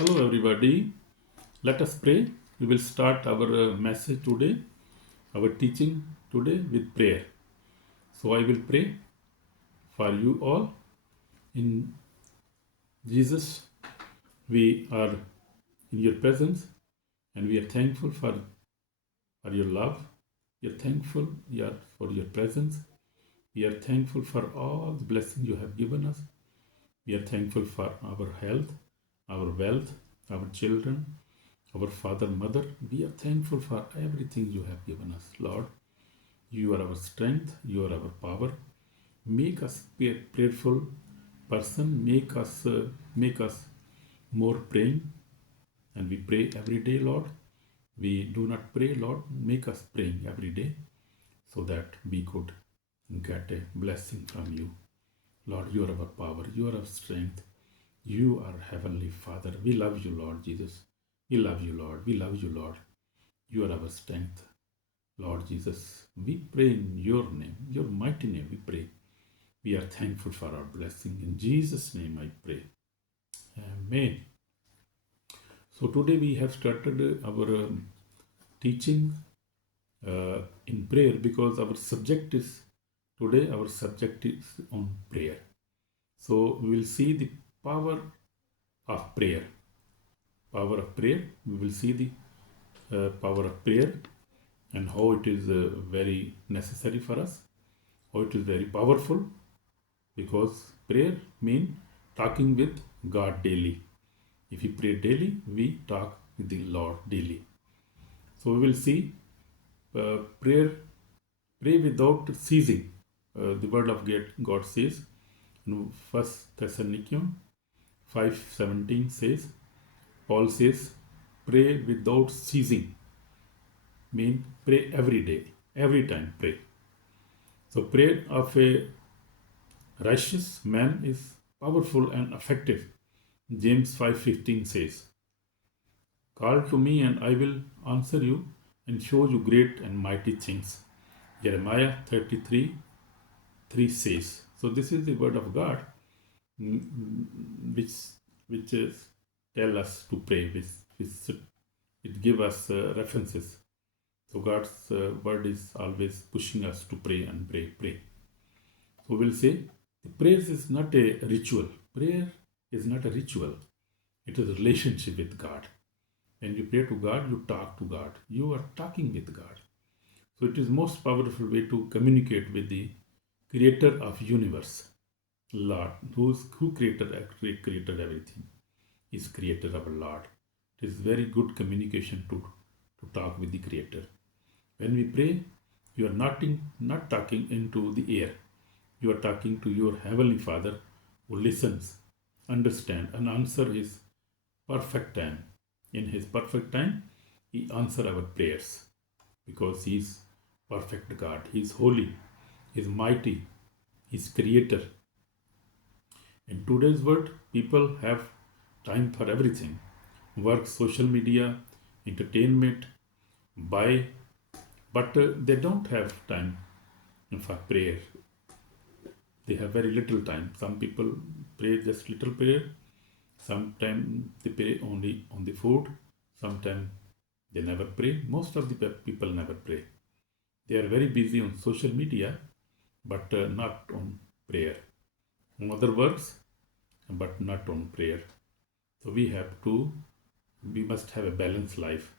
Hello, everybody. Let us pray. We will start our message today, our teaching today with prayer. So, I will pray for you all. In Jesus, we are in your presence and we are thankful for your love. We are thankful for your presence. We are thankful for all the blessings you have given us. We are thankful for our health, our wealth, our children, our father, mother. We are thankful for everything you have given us, Lord. You are our strength, you are our power. Make us a prayerful person, make us more praying, and we pray every day, Lord. We do not pray, Lord. Make us praying every day so that we could get a blessing from you. Lord, you are our power, you are our strength. You are Heavenly Father. We love you, Lord Jesus. We love you, Lord. We love you, Lord. You are our strength, Lord Jesus. We pray in your name, your mighty name, we pray. We are thankful for our blessing. In Jesus' name I pray. Amen. So today we have started our teaching in prayer because our subject is on prayer. So we will see the power of prayer. Power of prayer. We will see the power of prayer and how it is very necessary for us, how it is very powerful, because prayer means talking with God daily. If we pray daily, we talk with the Lord daily. So we will see pray without ceasing. The word of God says in 1 Thessalonians 5:17 says, Paul says, pray without ceasing. Mean pray every day, every time pray. So prayer of a righteous man is powerful and effective. James 5:15 says, call to me and I will answer you and show you great and mighty things. Jeremiah 33:3 says. So this is the word of God which is tell us to pray, which it give us references. So God's word is always pushing us to pray and pray. So we'll say, prayer is not a ritual. Prayer is not a ritual. It is a relationship with God. When you pray to God, you talk to God. You are talking with God. So it is most powerful way to communicate with the creator of universe, Lord, who created everything. Is creator our Lord. It is very good communication to talk with the creator. When we pray, you are not talking into the air. You are talking to your Heavenly Father who listens, understands, and answers His perfect time. In His perfect time, He answers our prayers because He is perfect God. He is holy, He is mighty, He is creator. In today's world, people have time for everything. Work, social media, entertainment, buy, but they don't have time for prayer. They have very little time. Some people pray just little prayer. Sometimes they pray only on the food. Sometimes they never pray. Most of the people never pray. They are very busy on social media, but not on prayer. On other works, but not on prayer. So we must have a balanced life.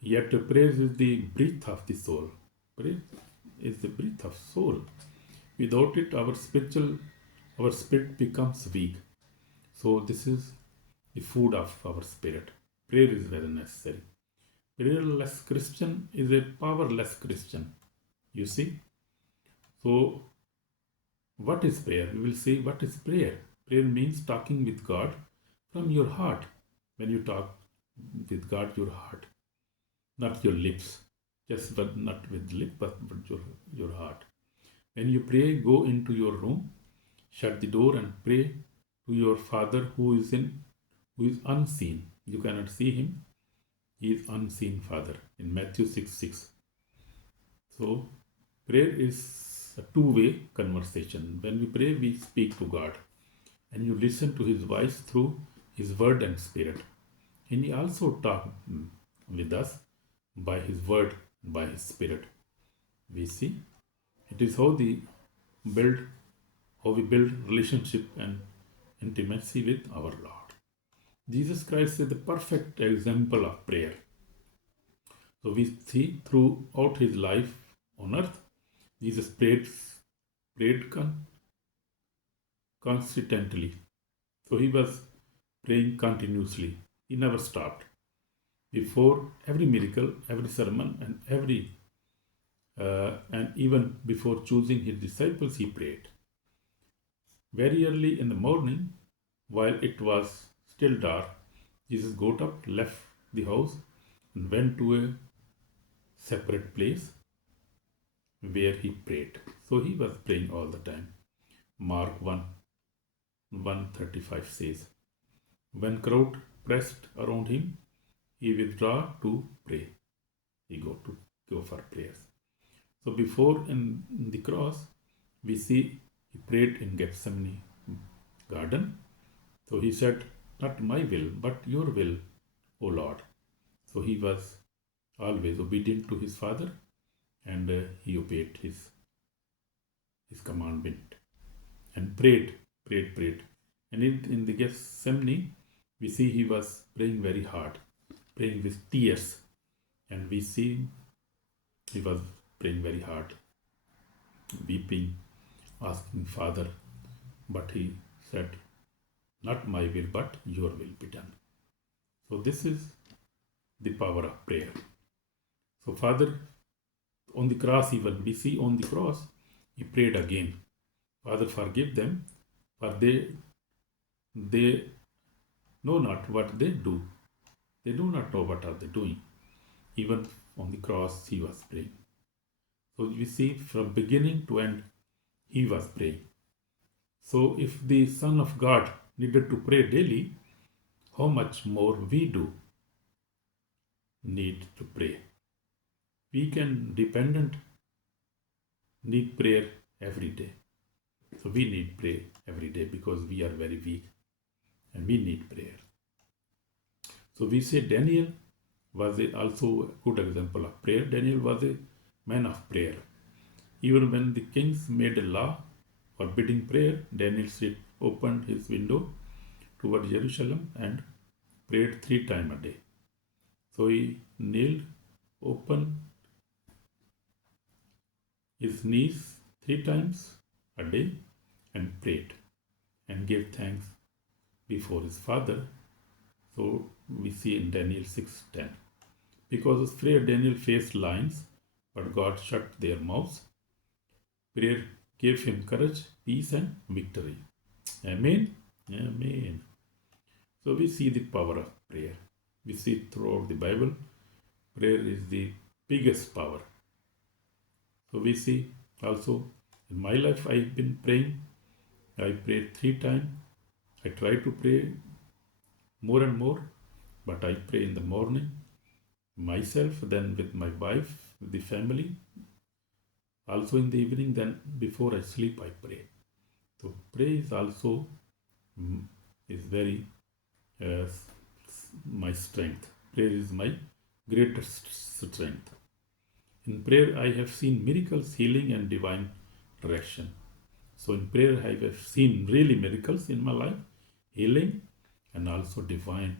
Yet prayer is the breath of the soul. Prayer is the breath of soul. Without it, our spirit becomes weak. So this is the food of our spirit. Prayer is very necessary. Prayerless Christian is a powerless Christian. You see? So what is prayer? We will say what is prayer. Prayer means talking with God from your heart. When you talk with God, your heart, not your lips, but not with lip, but your heart. When you pray, go into your room, shut the door, and pray to your Father who is unseen. You cannot see Him. He is unseen Father in Matthew 6:6. So prayer is a two-way conversation. When we pray, we speak to God, and you listen to His voice through His word and spirit. And he also talked with us by his word, by his spirit. We see it is build how we build relationship and intimacy with our Lord. Jesus Christ is the perfect example of prayer. So we see throughout his life on earth, Jesus prayed consistently. So he was praying continuously. He never stopped. Before every miracle, every sermon, and even before choosing his disciples, he prayed. Very early in the morning, while it was still dark, Jesus got up, left the house, and went to a separate place where he prayed. So he was praying all the time. Mark 1:135 says, when crowd pressed around him, he withdrew to pray. He go for prayers. So before in the cross, we see he prayed in Gethsemane garden. So he said, not my will, but your will, O Lord. So he was always obedient to his Father, and he obeyed his commandment and prayed. And in the Gethsemane, we see he was praying very hard, praying with tears. And we see he was praying very hard, weeping, asking Father. But he said, not my will, but your will be done. So this is the power of prayer. So Father, on the cross, even we see on the cross, he prayed again. Father, forgive them, for they know not what they do. They do not know what are they doing. Even on the cross, he was praying. So we see from beginning to end, he was praying. So if the Son of God needed to pray daily, how much more we do need to pray. We can need prayer every day. So we need pray every day because we are very weak and we need prayer. So we say Daniel was also a good example of prayer. Daniel was a man of prayer. Even when the kings made a law forbidding prayer, Daniel opened his window toward Jerusalem and prayed 3 times a day. So he knelt, opened his knees 3 times a day and prayed and gave thanks before his Father. So we see in Daniel 6:10. Because of prayer, Daniel faced lions, but God shut their mouths. Prayer gave him courage, peace, and victory. Amen. Amen. So we see the power of prayer. We see throughout the Bible, prayer is the biggest power. So we see also in my life, I've been praying. I prayed 3 times. I try to pray more and more, but I pray in the morning myself, then with my wife, with the family. Also in the evening, then before I sleep, I pray. So pray is also is very my strength. Prayer is my greatest strength. In prayer, I have seen miracles, healing, and divine direction. So in prayer, I have seen really miracles in my life, healing, and also divine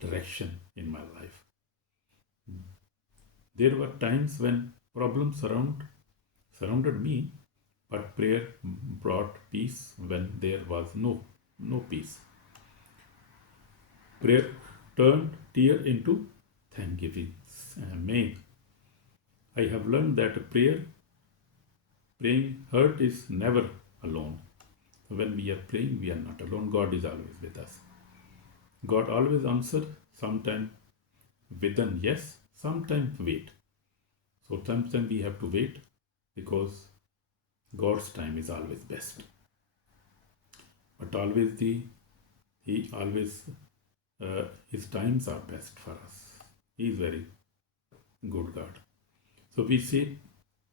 direction in my life. There were times when problems surrounded me, but prayer brought peace when there was no peace. Prayer turned tear into thanksgiving. Amen. I have learned that praying hurt is never alone. When we are praying, we are not alone. God is always with us. God always answers, sometimes with a yes, sometimes wait. So sometimes we have to wait because God's time is always best. But always his times are best for us. He is very good God. So we see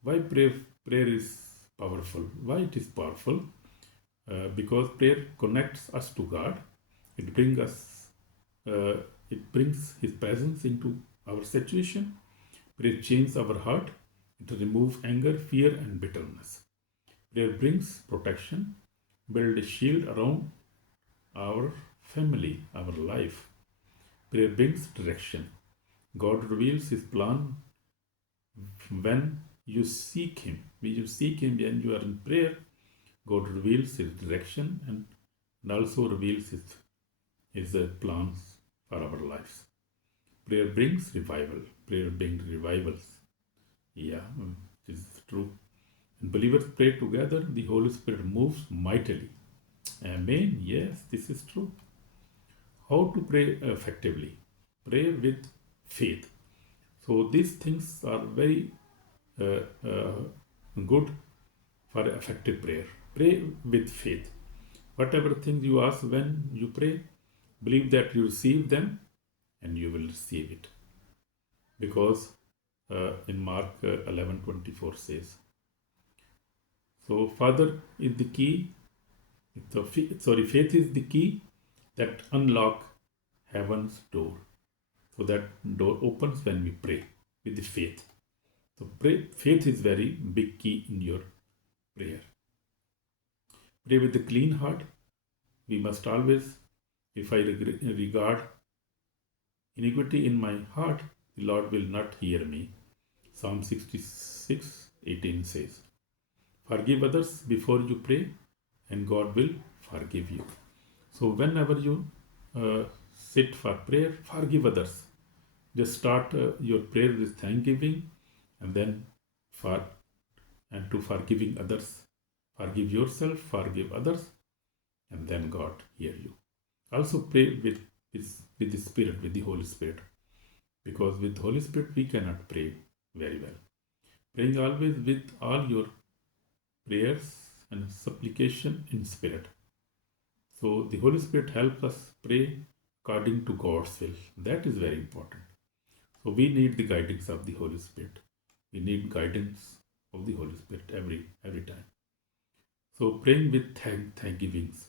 why prayer is powerful. Why it is powerful? Because prayer connects us to God. It brings us, it brings His presence into our situation. Prayer changes our heart. It removes anger, fear, and bitterness. Prayer brings protection, build a shield around our family, our life. Prayer brings direction. God reveals His plan when you seek Him. When you seek Him, when you are in prayer, God reveals His direction and also reveals His plans for our lives. Prayer brings revival. Prayer brings revivals. Yeah, this is true. When believers pray together, the Holy Spirit moves mightily. Amen. Yes, this is true. How to pray effectively? Pray with faith. So these things are very uh, uh, good for effective prayer. Pray with faith. Whatever things you ask when you pray, believe that you receive them and you will receive it. Because in Mark 11:24 says, so Father is the key. Faith is the key that unlock heaven's door. So that door opens when we pray with the faith. So faith is very big key in your prayer. Pray with a clean heart. We must always, if I regard iniquity in my heart, the Lord will not hear me. Psalm 66:18 says, forgive others before you pray and God will forgive you. So whenever you sit for prayer, forgive others. Just start your prayer with thanksgiving and then to forgiving others. Forgive yourself, forgive others, and then God hear you. Also pray with the Spirit, with the Holy Spirit. Because with the Holy Spirit we cannot pray very well. Praying always with all your prayers and supplication in spirit. So the Holy Spirit helps us pray according to God's will. That is very important. So we need the guidance of the Holy Spirit. We need guidance of the Holy Spirit every time. So praying with thanksgivings.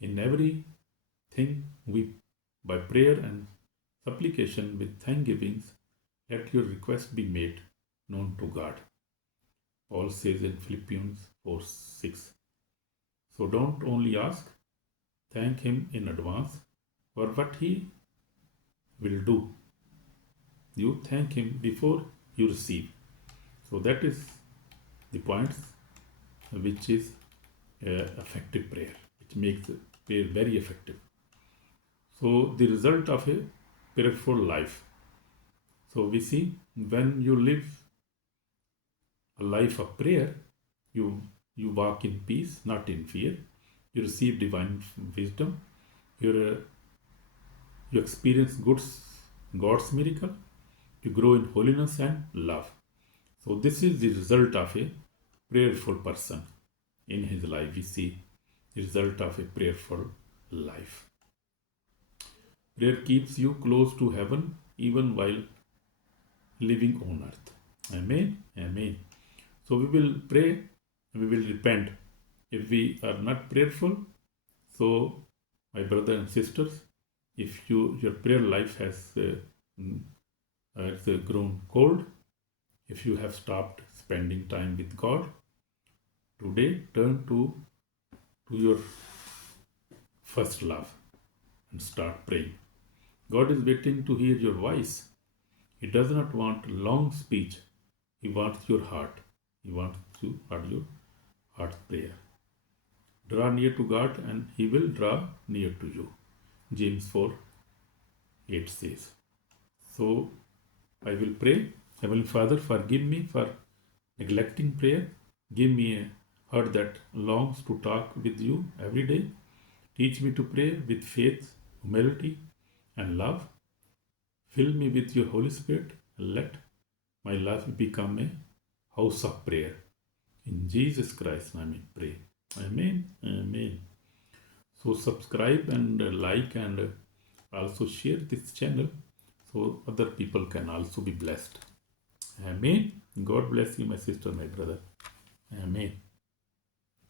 In everything we, by prayer and supplication with thanksgivings, let your request be made known to God. Paul says in Philippians 4:6. So don't only ask, thank Him in advance for what He will do. You thank Him before you receive. So that is the points which is effective prayer, which makes prayer very effective. So the result of a prayerful life. So we see when you live a life of prayer, you walk in peace, not in fear. You receive divine wisdom. You experience God's miracle. You grow in holiness and love. So this is the result of a prayerful person in his life. We see the result of a prayerful life. Prayer keeps you close to heaven even while living on earth. Amen. Amen. So we will pray, we will repent if we are not prayerful. So, my brothers and sisters, if your prayer life has grown cold, if you have stopped spending time with God, today turn to your first love and start praying. God is waiting to hear your voice. He does not want long speech. He wants your heart. He wants to hear your heart's prayer. Draw near to God and He will draw near to you. James 4:8 says. So I will pray. Heavenly Father, forgive me for neglecting prayer. Give me a heart that longs to talk with you every day. Teach me to pray with faith, humility, and love. Fill me with your Holy Spirit and let my life become a house of prayer. In Jesus Christ's name I pray. Amen. Amen. So subscribe and like and also share this channel so other people can also be blessed. Amen. God bless you, my sister, my brother. Amen.